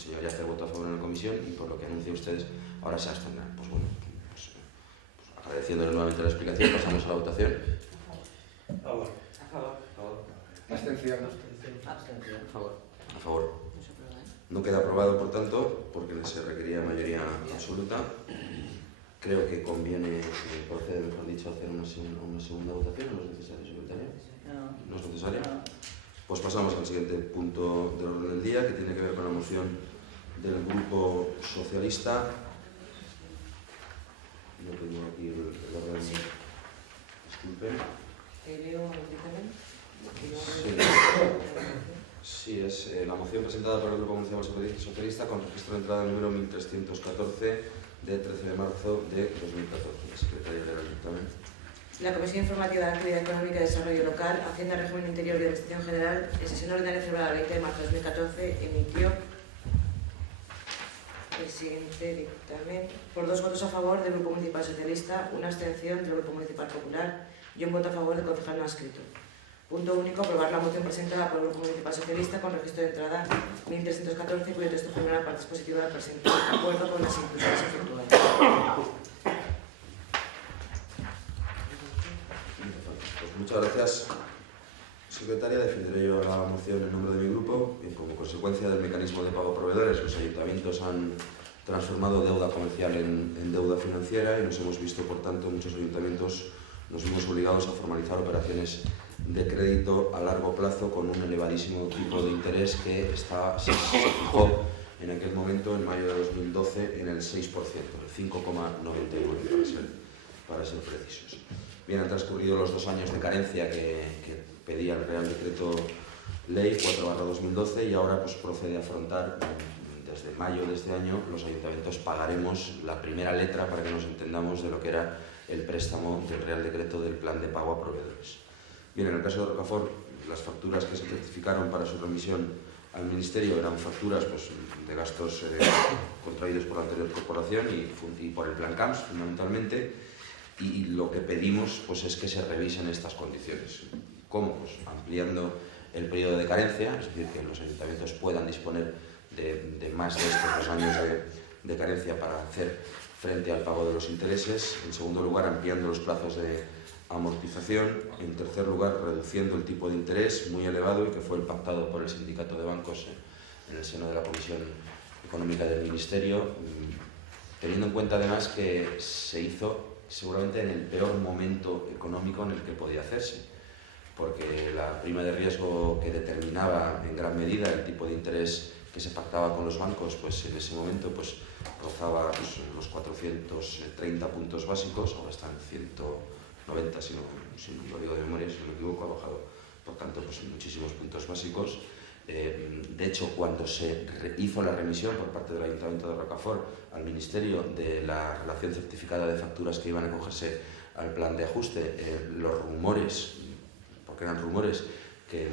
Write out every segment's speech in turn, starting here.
señor Yacer votó a favor en la comisión y por lo que anuncia ustedes ahora se abstendrán. Pues bueno, pues agradeciéndole nuevamente la explicación, pasamos a la votación. A favor. A favor. A favor. Abstención. Abstención. A favor. A favor. No se aprueba, ¿eh? No queda aprobado, por tanto, porque se requería mayoría absoluta. Creo que conviene, procede, mejor dicho, hacer una segunda votación. ¿No es necesario, secretaria? No. ¿No es necesario? No. Pues pasamos al siguiente punto del orden del día, que tiene que ver con la moción del Grupo Socialista. No tengo aquí el orden. Sí. Disculpen. Leo el dictamen. Sí, es la moción presentada por el Grupo Municipal Socialista con registro de entrada número 1314 de 13 de marzo de 2014. Secretaria del dictamen. La Comisión Informativa de Actividad Económica y Desarrollo Local, Hacienda, Régimen Interior y Administración General, en sesión ordinaria celebrada el 20 de marzo de 2014, emitió el siguiente dictamen. Por 2 votos a favor del Grupo Municipal Socialista, una abstención del Grupo Municipal Popular y un voto a favor del concejal no adscrito. Punto único, aprobar la moción presentada por el Grupo Municipal Socialista con registro de entrada 1314, cuyo texto general parte expositiva del presente acuerdo con las inclusiones efectuadas. Pues muchas gracias, secretaria. Defenderé yo la moción en nombre de mi grupo. Bien, como consecuencia del mecanismo de pago a proveedores, los ayuntamientos han transformado deuda comercial en deuda financiera y nos hemos visto, por tanto, muchos ayuntamientos nos vimos obligados a formalizar operaciones de crédito a largo plazo con un elevadísimo tipo de interés que se fijó en aquel momento, en mayo de 2012, en el 6%, el 5,99 para ser precisos. Bien, han transcurrido los 2 años de carencia que pedía el Real Decreto Ley 4/2012 y ahora pues, procede a afrontar, desde mayo de este año, los ayuntamientos pagaremos la primera letra para que nos entendamos de lo que era el préstamo del Real Decreto del Plan de Pago a Proveedores. Bien, en el caso de Rocafort, las facturas que se certificaron para su remisión al Ministerio eran facturas pues, de gastos contraídos por la anterior corporación y por el Plan CAMS, fundamentalmente, y lo que pedimos pues, es que se revisen estas condiciones. ¿Cómo? Pues ampliando el periodo de carencia, es decir, que los ayuntamientos puedan disponer de más de estos 2 años de carencia para hacer frente al pago de los intereses. En segundo lugar, ampliando los plazos de amortización. En tercer lugar, reduciendo el tipo de interés muy elevado y que fue el pactado por el Sindicato de Bancos en el seno de la Comisión Económica del Ministerio, teniendo en cuenta además que se hizo seguramente en el peor momento económico en el que podía hacerse, porque la prima de riesgo que determinaba en gran medida el tipo de interés que se pactaba con los bancos, pues en ese momento pues rozaba pues, los 430 puntos básicos, ahora están 190, si lo digo de memoria, si no me equivoco, ha bajado, por tanto, pues muchísimos puntos básicos. De hecho, cuando se hizo la remisión por parte del Ayuntamiento de Rocafort al Ministerio de la relación certificada de facturas que iban a acogerse al plan de ajuste, los rumores, porque eran rumores que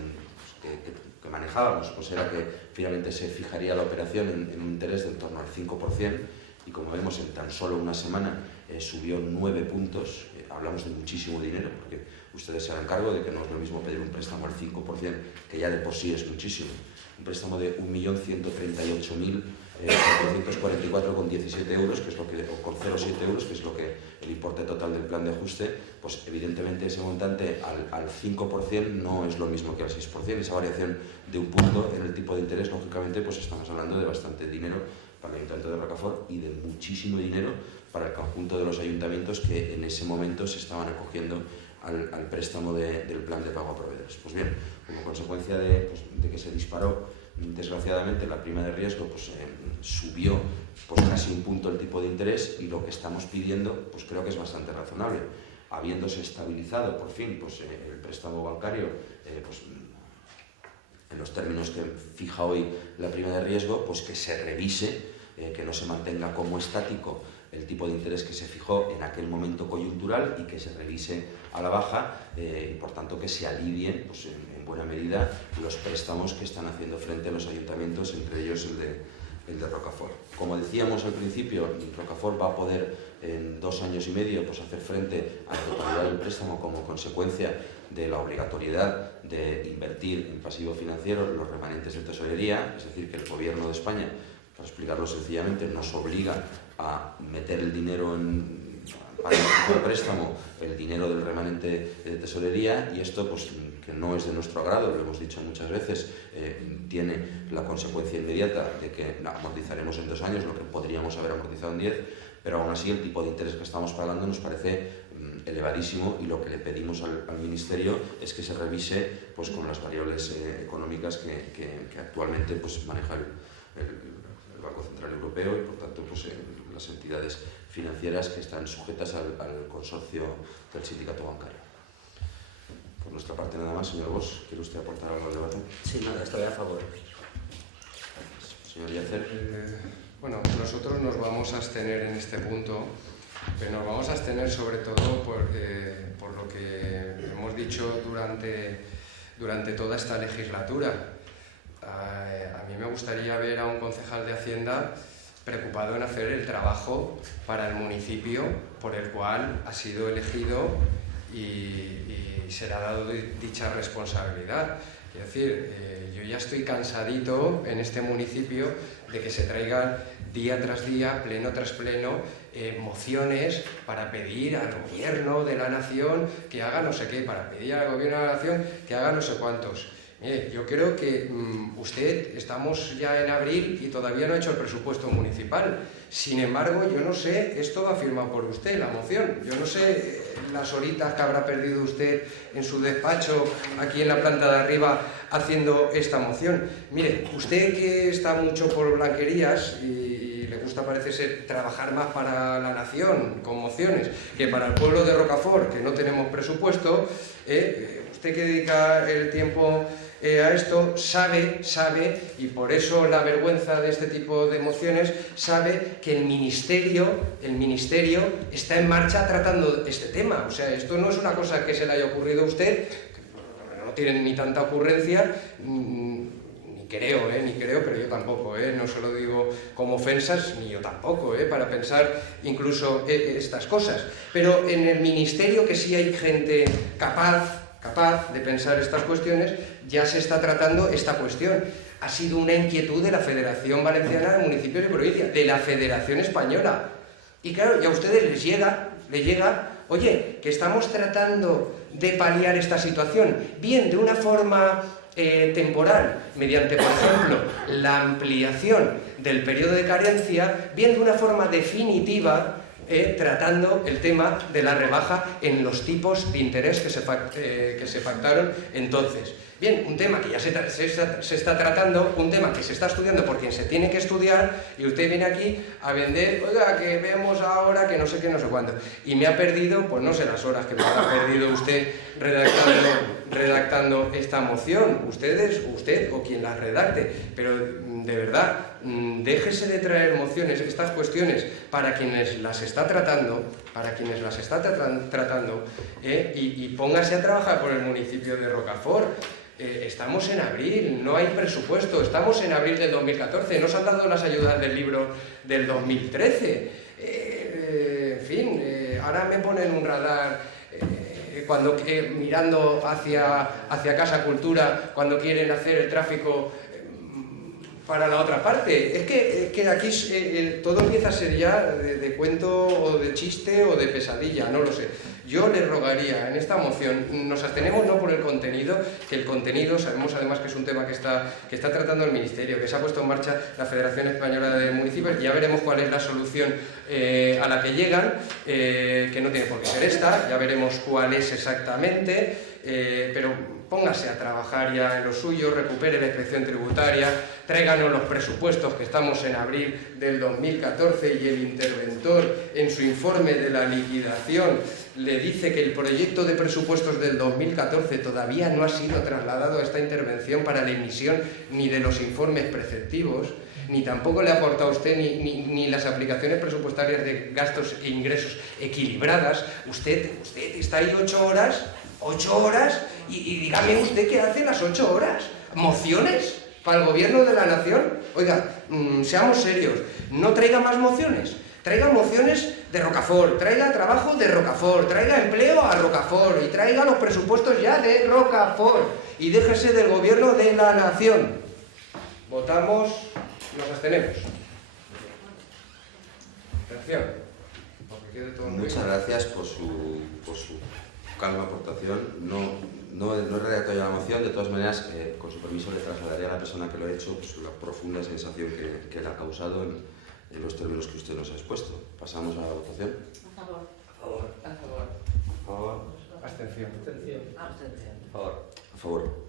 manejábamos, pues era que finalmente se fijaría la operación en un interés de en torno al 5%, y como vemos en tan solo una semana subió 9 puntos. Hablamos de muchísimo dinero, porque ustedes se harán cargo de que no es lo mismo pedir un préstamo al 5%, que ya de por sí es muchísimo. Un préstamo de 1.138.444,17 euros, que es lo que, o con 0,7 euros, que es lo que el importe total del plan de ajuste, pues evidentemente ese montante al 5% no es lo mismo que al 6%. Esa variación de un punto en el tipo de interés, lógicamente, pues estamos hablando de bastante dinero para el Ayuntamiento de Rocafort y de muchísimo dinero para el conjunto de los ayuntamientos que en ese momento se estaban acogiendo al préstamo del plan de pago a proveedores. Pues bien, como consecuencia de que se disparó desgraciadamente la prima de riesgo, pues subió pues casi un punto el tipo de interés, y lo que estamos pidiendo pues creo que es bastante razonable. Habiéndose estabilizado por fin pues, el préstamo bancario pues, en los términos que fija hoy la prima de riesgo, pues que se revise, que no se mantenga como estático el tipo de interés que se fijó en aquel momento coyuntural y que se revise a la baja, y por tanto que se alivien pues, en buena medida los préstamos que están haciendo frente a los ayuntamientos, entre ellos el de Rocafort. Como decíamos al principio, Rocafort va a poder en 2 años y medio pues, hacer frente a la totalidad del préstamo como consecuencia de la obligatoriedad de invertir en pasivo financiero los remanentes de tesorería, es decir, que el Gobierno de España, para explicarlo sencillamente, nos obliga a meter el dinero para el préstamo, el dinero del remanente de tesorería, y esto pues que no es de nuestro agrado, lo hemos dicho muchas veces, tiene la consecuencia inmediata de que amortizaremos en 2 años lo que podríamos haber amortizado en 10, pero aún así el tipo de interés que estamos pagando nos parece elevadísimo, y lo que le pedimos al Ministerio es que se revise pues con las variables económicas que actualmente pues maneja el Banco Central Europeo, y por tanto pues las entidades financieras que están sujetas al consorcio del sindicato bancario. Por nuestra parte nada más. Señor Bosch, ¿quiere usted aportar algo al debate? Sí, nada, estoy a favor. Señor Yacer. Bueno, nosotros nos vamos a abstener en este punto, pero nos vamos a abstener sobre todo por lo que hemos dicho durante toda esta legislatura. A mí me gustaría ver a un concejal de Hacienda preocupado en hacer el trabajo para el municipio por el cual ha sido elegido y se le ha dado dicha responsabilidad. Es decir, yo ya estoy cansadito en este municipio de que se traigan día tras día, pleno tras pleno, mociones para pedir al gobierno de la nación que haga no sé qué, para pedir al gobierno de la nación que haga no sé cuántos. Mire, yo creo que estamos ya en abril y todavía no ha hecho el presupuesto municipal. Sin embargo, yo no sé, esto va firmado por usted, la moción. Yo no sé las horitas que habrá perdido usted en su despacho, aquí en la planta de arriba, haciendo esta moción. Mire, usted que está mucho por blanquerías y le gusta, parece ser, trabajar más para la nación con mociones que para el pueblo de Rocafort, que no tenemos presupuesto, usted que dedica el tiempo a esto, sabe, y por eso la vergüenza de este tipo de mociones, sabe que el ministerio está en marcha tratando este tema. O sea, esto no es una cosa que se le haya ocurrido a usted, no tiene ni tanta ocurrencia, ni creo, pero yo tampoco, no se lo digo como ofensas, ni yo tampoco, para pensar incluso estas cosas. Pero en el ministerio, que sí hay gente capaz de pensar estas cuestiones, ya se está tratando esta cuestión. Ha sido una inquietud de la Federación Valenciana de Municipios y Provincias, de la Federación Española. Y claro, ya a ustedes les llega, oye, que estamos tratando de paliar esta situación, bien de una forma temporal, mediante, por ejemplo, la ampliación del periodo de carencia, bien de una forma definitiva, tratando el tema de la rebaja en los tipos de interés que se pactaron entonces. Bien, un tema que ya se está tratando, un tema que se está estudiando por quien se tiene que estudiar, y usted viene aquí a vender, oiga, que vemos ahora que no sé qué, no sé cuándo. Y me ha perdido, pues no sé las horas que me ha perdido usted redactando esta moción, usted o quien las redacte, pero de verdad, déjese de traer mociones, estas cuestiones, para quienes las está tratando, y póngase a trabajar por el municipio de Rocafort. Estamos en abril, no hay presupuesto, estamos en abril del 2014, no se han dado las ayudas del libro del 2013. En fin, ahora me ponen un radar mirando hacia Casa Cultura cuando quieren hacer el tráfico para la otra parte. Es que aquí todo empieza a ser ya de cuento o de chiste o de pesadilla, no lo sé. Yo les rogaría en esta moción, nos abstenemos no por el contenido, que el contenido sabemos además que es un tema que está tratando el Ministerio, que se ha puesto en marcha la Federación Española de Municipios, ya veremos cuál es la solución a la que llegan, que no tiene por qué ser esta, ya veremos cuál es exactamente, pero póngase a trabajar ya en lo suyo, recupere la inspección tributaria, tráiganos los presupuestos, que estamos en abril del 2014 y el interventor en su informe de la liquidación le dice que el proyecto de presupuestos del 2014 todavía no ha sido trasladado a esta intervención para la emisión ni de los informes preceptivos, ni tampoco le ha aportado a usted ni las aplicaciones presupuestarias de gastos e ingresos equilibradas. Usted está ahí 8 horas y dígame usted qué hace las 8 horas. ¿Mociones para el gobierno de la nación? Oiga, seamos serios, no traiga más mociones, traiga mociones de Rocafort, traiga trabajo de Rocafort, traiga empleo a Rocafort y traiga los presupuestos ya de Rocafort y déjese del gobierno de la nación. Votamos, nos abstenemos. Abstención. Porque quede todo muy Muchas bien. gracias por su calma aportación. No he redactado ya la moción, de todas maneras, con su permiso le trasladaría a la persona que lo ha hecho pues, la profunda sensación que le ha causado en los términos que usted nos ha expuesto. Pasamos a la votación. A favor. A favor. A favor. A favor. Abstención. Abstención. Abstención. A favor. A favor.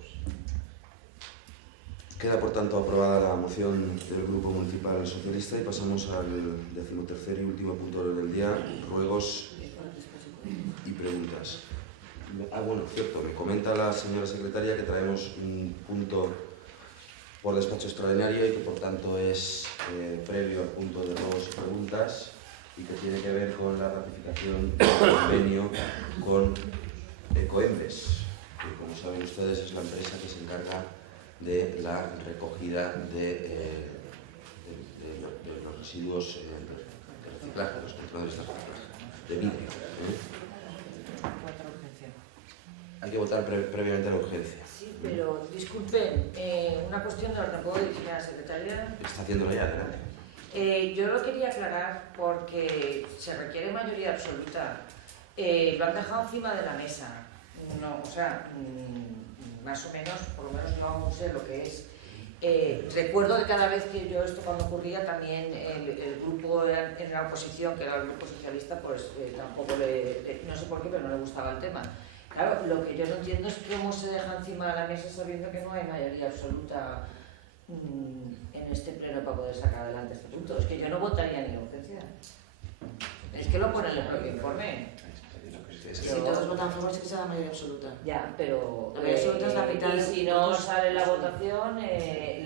Queda, por tanto, aprobada la moción del Grupo Municipal Socialista y pasamos al 13º y último punto del día, ruegos y preguntas. Bueno, cierto, me comenta la señora secretaria que traemos un punto por despacho extraordinario y que por tanto es previo al punto de ruegos y preguntas y que tiene que ver con la ratificación del convenio con Ecoembes, que como saben ustedes es la empresa que se encarga de la recogida de los residuos de reciclaje, los contenedores de reciclaje, de vidrio. Hay que votar previamente la urgencia. Sí, pero disculpen, una cuestión de orden. ¿Puedo dirigir a la secretaria? Está haciéndolo ya, adelante. Yo lo quería aclarar porque se requiere mayoría absoluta. Lo han dejado encima de la mesa. No, o sea, más o menos, por lo menos no sé lo que es. Recuerdo que cada vez que yo esto cuando ocurría también el grupo en la oposición, que era el grupo socialista, pues tampoco no sé por qué, pero no le gustaba el tema. Claro, lo que yo no entiendo es cómo se deja encima de la mesa sabiendo que no hay mayoría absoluta en este pleno para poder sacar adelante este punto. Es que yo no votaría ni la urgencia. Es que lo pone en el propio informe. Si todos votan a favor, sí que se da mayoría absoluta. Ya, pero La mayoría absoluta es la mitad y de si no votos. sale la votación,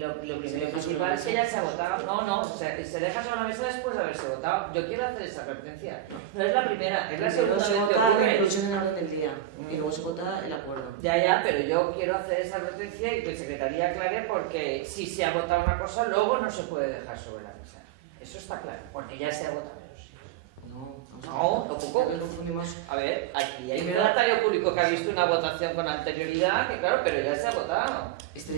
lo primero principal es que ya se ha votado. No, se deja sobre la mesa después de haberse votado. Yo quiero hacer esa referencia. No es la primera, es la Primero segunda se vez que vota la ocurre. inclusión en el orden del día y luego se vota el acuerdo. Ya, pero yo quiero hacer esa referencia y que el secretaría aclare porque si se ha votado una cosa, luego no se puede dejar sobre la mesa. Eso está claro, porque ya se ha votado. No, tampoco. Nos confundimos. A ver, aquí hay un Primero- notario público que ha visto una votación con anterioridad, que claro, pero ya se ha votado.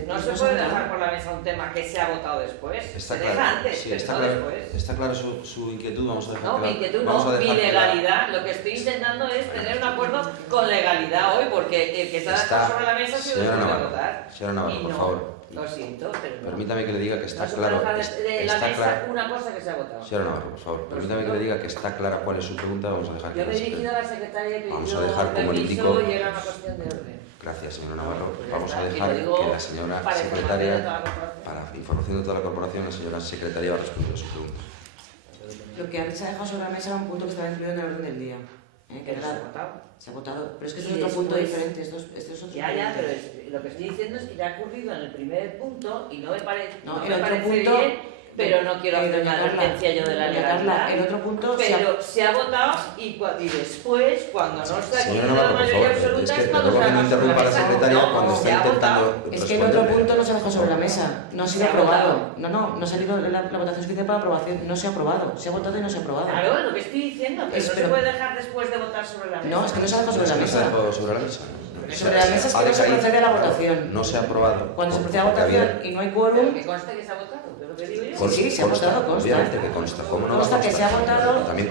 No se puede dejar por la mesa un tema que se ha votado después. Está se deja claro, antes, sí, pero está no claro, después. está claro su inquietud, vamos a dejar No, que mi la- inquietud vamos a no, mi dejar que la- legalidad. Lo que estoy intentando es tener un acuerdo con legalidad hoy, porque el que se ha dejado sobre la mesa ha sido Señora después de Navarro, votar. señora Navarro, Y por no, favor. Lo siento, pero no. Permítame que le diga que está No se puede claro. dejar de la Está mesa claro. una cosa que se ha votado. Señora Navarro, por favor, permítame que le diga que está clara cuál es su pregunta, vamos a dejar que Yo me he la dirigido a la secretaria y Vamos a pidió dejar como le permiso indico. y era una cuestión de orden. Gracias, señora Navarro. Pues ya Vamos a está, y dejar lo digo que la señora para información de toda secretaria, la corporación. para información de toda la corporación, la señora secretaria va a responder a su pregunta. Lo que antes se ha dejado sobre la mesa era un punto que estaba incluido en el orden del día. Que Pero se ha era- votado. se ha votado. Pero es que Y este es otro punto después- diferente. Este es otro Ya, punto pero diferente. lo que estoy diciendo es que ya ha ocurrido en el primer punto y no me, No, no el me otro parece punto- bien, pero no quiero hacer una Carla, advertencia yo de la doña Carla, legalidad. el otro punto se ha- Pero se ha votado y después, cuando no está aquí Señora la Navarro, por mayoría favor, absoluta, es es que cuando luego se que no haga sobre interrumpa a la mesa. secretaria No, cuando se está ha intentando votado. Es que el otro responderle. punto no se ha dejado sobre la mesa, no ha sido Se ha aprobado. votado. No ha salido la votación suficiente para aprobación, no se ha aprobado. Se ha votado y no se ha aprobado. Claro, lo que estoy diciendo, que Es- no se pero- puede dejar después de votar sobre la mesa. No, es que no se ha dejado sobre la No se ha mesa. dejado sobre la mesa. Sobre la mesa es que no se procede a la votación. No se ha aprobado. Cuando se procede a Porque votación había- y no hay Pero quórum, que conste que se ha votado, que es lo que digo yo. Sí, se ha votado, consta. Obviamente que consta. ¿Cómo no va a Consta que constar? se ha votado. También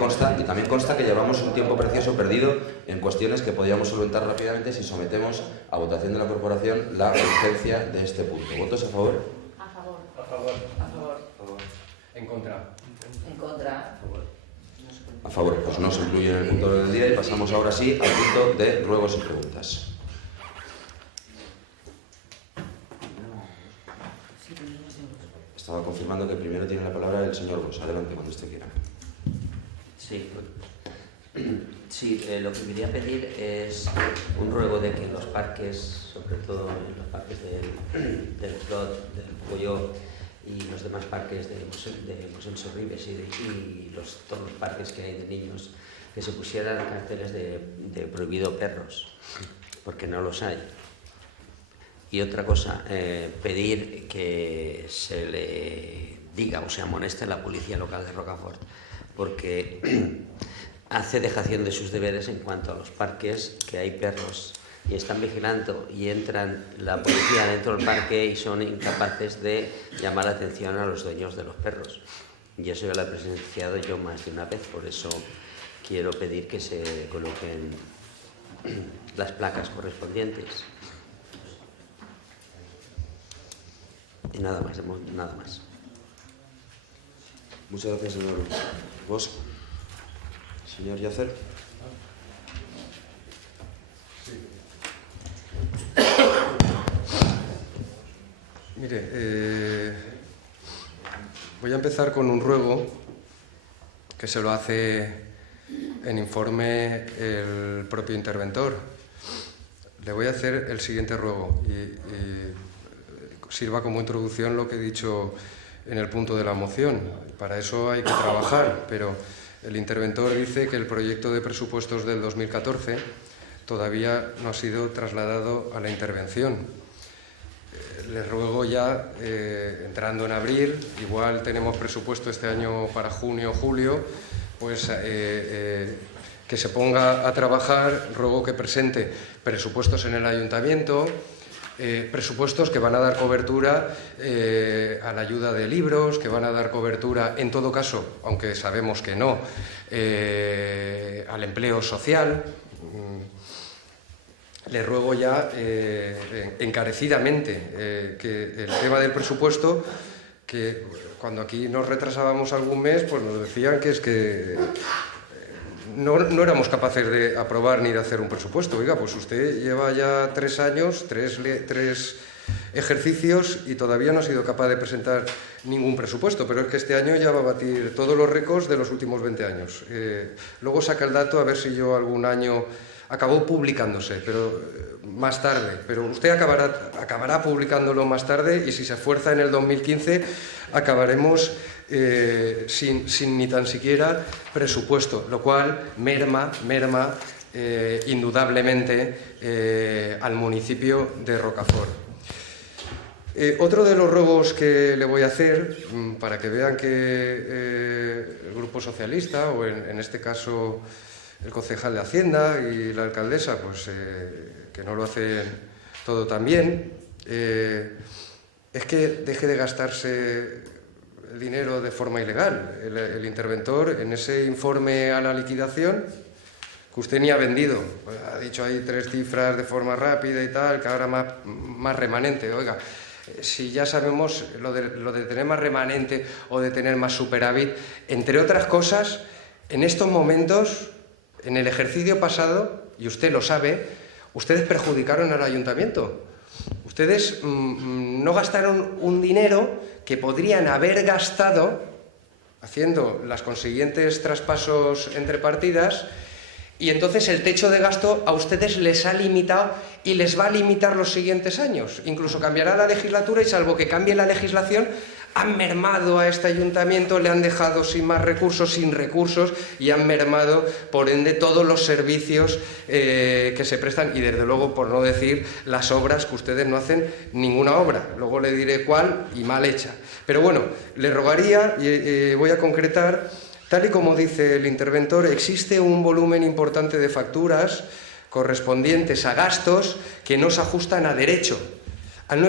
consta que llevamos un tiempo precioso perdido en cuestiones que podíamos solventar rápidamente si sometemos a votación de la corporación la urgencia de este punto. ¿Votos a favor? A favor. A favor. A favor. En contra. En contra. A favor, pues no se incluye en el punto del día y pasamos ahora sí al punto de ruegos y preguntas. Estaba confirmando que primero tiene la palabra el señor Bos. Adelante, cuando usted quiera. Sí, sí, lo que quería pedir es un ruego de que en los parques, sobre todo en los parques del Clot, del Pollo y los demás parques de Mosén Sorribes y todos los parques que hay de niños, que se pusieran carteles de prohibido perros, porque no los hay. Y otra cosa, pedir que se le diga o se amoneste a la policía local de Rocafort porque hace dejación de sus deberes en cuanto a los parques, que hay perros y están vigilando y entran la policía dentro del parque y son incapaces de llamar la atención a los dueños de los perros. Y eso ya lo he presenciado yo más de una vez, por eso quiero pedir que se coloquen las placas correspondientes. Y nada más, nada más. Muchas gracias, señor Bosch. Señor Yacer. Mire, voy a empezar con un ruego que se lo hace en informe el propio interventor. Le voy a hacer el siguiente ruego y sirva como introducción lo que he dicho en el punto de la moción. Para eso hay que trabajar, pero el interventor dice que el proyecto de presupuestos del 2014 todavía no ha sido trasladado a la intervención. Les ruego ya, entrando en abril, igual tenemos presupuesto este año para junio o julio, pues que se ponga a trabajar. Ruego que presente presupuestos en el ayuntamiento, presupuestos que van a dar cobertura a la ayuda de libros, que van a dar cobertura, en todo caso, aunque sabemos que no, al empleo social. Le ruego ya encarecidamente que el tema del presupuesto, que cuando aquí nos retrasábamos algún mes, pues nos decían que es que no éramos capaces de aprobar ni de hacer un presupuesto. Oiga, pues usted lleva ya 3 años, tres ejercicios y todavía no ha sido capaz de presentar ningún presupuesto, pero es que este año ya va a batir todos los récords de los últimos 20 años. Luego saca el dato a ver si yo algún año... Acabó publicándose, pero más tarde. Pero usted acabará publicándolo más tarde y si se esfuerza en el 2015 acabaremos sin ni tan siquiera presupuesto, lo cual merma indudablemente al municipio de Rocafort. Otro de los ruegos que le voy a hacer, para que vean que el Grupo Socialista, o en este caso el concejal de Hacienda y la alcaldesa, pues que no lo hacen todo tan bien, es que deje de gastarse el dinero de forma ilegal. El interventor, en ese informe a la liquidación, que usted ni ha vendido, pues, ha dicho ahí 3 cifras de forma rápida y tal, que ahora más remanente. Oiga, si ya sabemos lo de tener más remanente o de tener más superávit, entre otras cosas, en estos momentos... En el ejercicio pasado, y usted lo sabe, ustedes perjudicaron al ayuntamiento. Ustedes no gastaron un dinero que podrían haber gastado haciendo los consiguientes traspasos entre partidas, y entonces el techo de gasto a ustedes les ha limitado y les va a limitar los siguientes años. Incluso cambiará la legislatura y salvo que cambie la legislación, han mermado a este ayuntamiento, le han dejado sin más recursos, sin recursos, y han mermado, por ende, todos los servicios que se prestan y, desde luego, por no decir las obras, que ustedes no hacen ninguna obra. Luego le diré cuál y mal hecha. Pero bueno, le rogaría, y voy a concretar, tal y como dice el interventor, existe un volumen importante de facturas correspondientes a gastos que no se ajustan a derecho, al no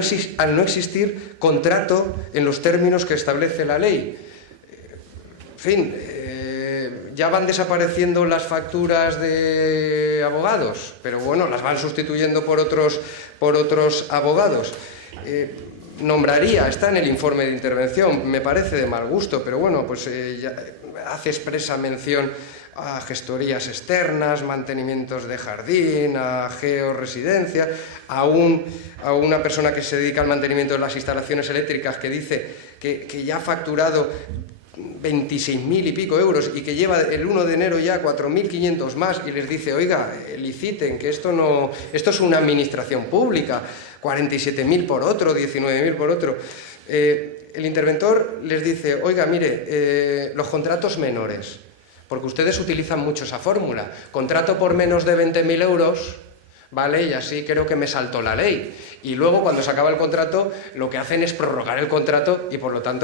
existir contrato en los términos que establece la ley. En fin, ya van desapareciendo las facturas de abogados, pero bueno, las van sustituyendo por otros abogados. Nombraría, está en el informe de intervención, me parece de mal gusto, pero bueno, pues ya hace expresa mención a gestorías externas, mantenimientos de jardín, a georesidencia, a una persona que se dedica al mantenimiento de las instalaciones eléctricas que dice que ya ha facturado 26.000 y pico euros y que lleva el 1 de enero ya 4.500 más y les dice, oiga, liciten, que esto es una administración pública, 47.000 por otro, 19.000 por otro. El interventor les dice, oiga, mire, los contratos menores, porque ustedes utilizan mucho esa fórmula, contrato por menos de 20.000 euros, ¿vale? Y así creo que me saltó la ley. Y luego, cuando se acaba el contrato, lo que hacen es prorrogar el contrato y, por lo tanto,